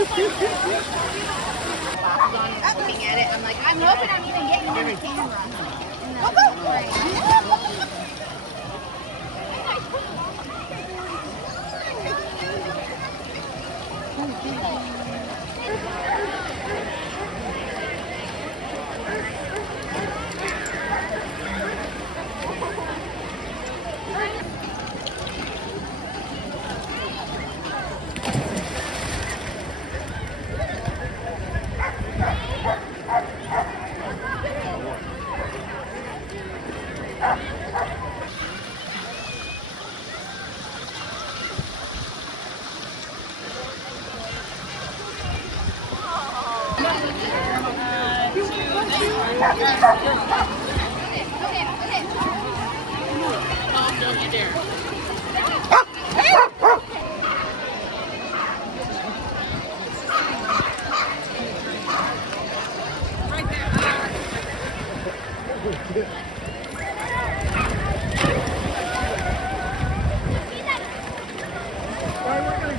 Looking at it, I'm like, I'm hoping I'm even getting on the camera. Don't you dare. Right there.